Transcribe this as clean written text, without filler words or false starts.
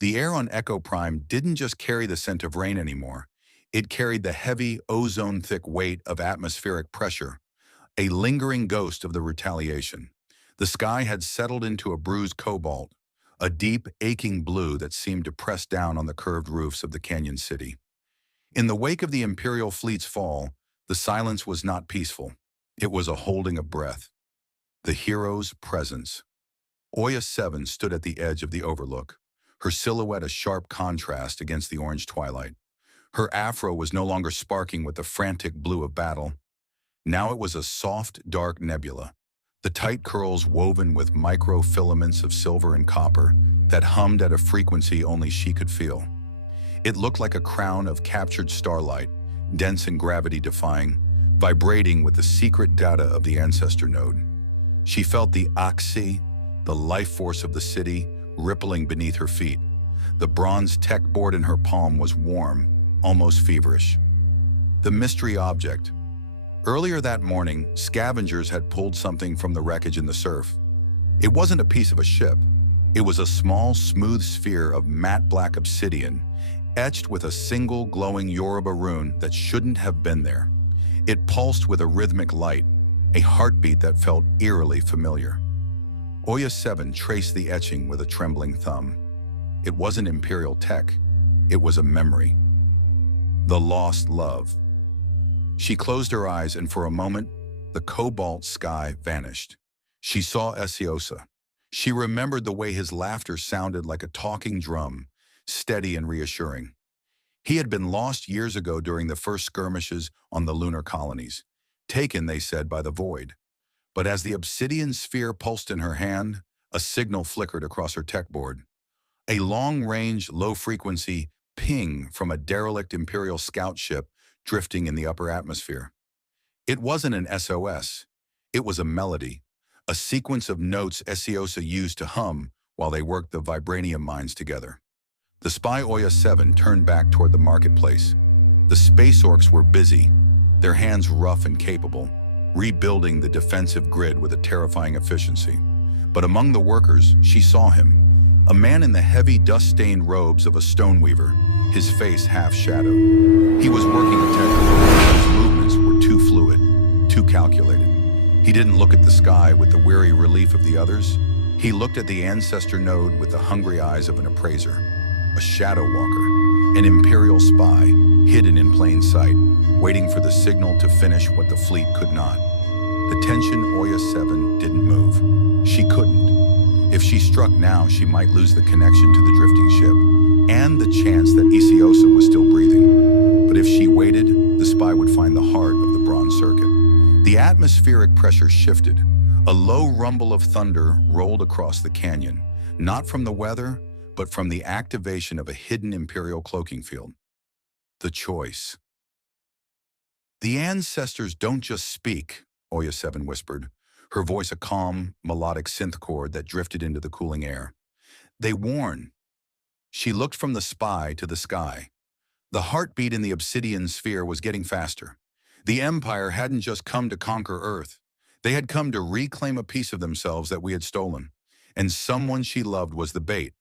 The air on Echo Prime didn't just carry the scent of rain anymore. It carried the heavy, ozone-thick weight of atmospheric pressure, a lingering ghost of the retaliation. The sky had settled into a bruised cobalt, a deep, aching blue that seemed to press down on the curved roofs of the canyon city. In the wake of the Imperial fleet's fall, the silence was not peaceful. It was a holding of breath. The hero's presence. Oya-7 stood at the edge of the overlook, her silhouette a sharp contrast against the orange twilight. Her afro was no longer sparking with the frantic blue of battle. Now it was a soft, dark nebula, the tight curls woven with microfilaments of silver and copper that hummed at a frequency only she could feel. It looked like a crown of captured starlight, dense and gravity-defying, vibrating with the secret data of the ancestor node. She felt the oxy, the life force of the city, rippling beneath her feet. The bronze tech board in her palm was warm, almost feverish. The mystery object. Earlier that morning, scavengers had pulled something from the wreckage in the surf. It wasn't a piece of a ship. It was a small, smooth sphere of matte black obsidian, etched with a single glowing Yoruba rune that shouldn't have been there. It pulsed with a rhythmic light, a heartbeat that felt eerily familiar. Oya-7 traced the etching with a trembling thumb. It wasn't Imperial tech. It was a memory. The lost love. She closed her eyes, and for a moment, the cobalt sky vanished. She saw Esiosa. She remembered the way his laughter sounded like a talking drum, steady and reassuring. He had been lost years ago during the first skirmishes on the lunar colonies, taken, they said, by the void. But as the obsidian sphere pulsed in her hand, a signal flickered across her tech board. A long-range, low-frequency ping from a derelict Imperial scout ship drifting in the upper atmosphere. It wasn't an SOS. It was a melody, a sequence of notes Esiosa used to hum while they worked the vibranium mines together. The spy Oya-7 turned back toward the marketplace. The Space Orcs were busy, their hands rough and capable, rebuilding the defensive grid with a terrifying efficiency. But among the workers, she saw him, a man in the heavy dust-stained robes of a stoneweaver, his face half-shadowed. He was working a tech, but his movements were too fluid, too calculated. He didn't look at the sky with the weary relief of the others. He looked at the ancestor node with the hungry eyes of an appraiser, a shadow walker, an Imperial spy, hidden in plain sight, waiting for the signal to finish what the fleet could not. The tension Oya-7 didn't move. She couldn't. If she struck now, she might lose the connection to the drifting ship, and the chance that Esiosa was still breathing. But if she waited, the spy would find the heart of the bronze circuit. The atmospheric pressure shifted. A low rumble of thunder rolled across the canyon, not from the weather, but from the activation of a hidden Imperial cloaking field. The choice. The ancestors don't just speak, Oya-7 whispered, her voice a calm, melodic synth chord that drifted into the cooling air. They warn. She looked from the spy to the sky. The heartbeat in the obsidian sphere was getting faster. The Empire hadn't just come to conquer Earth. They had come to reclaim a piece of themselves that we had stolen. And someone she loved was the bait.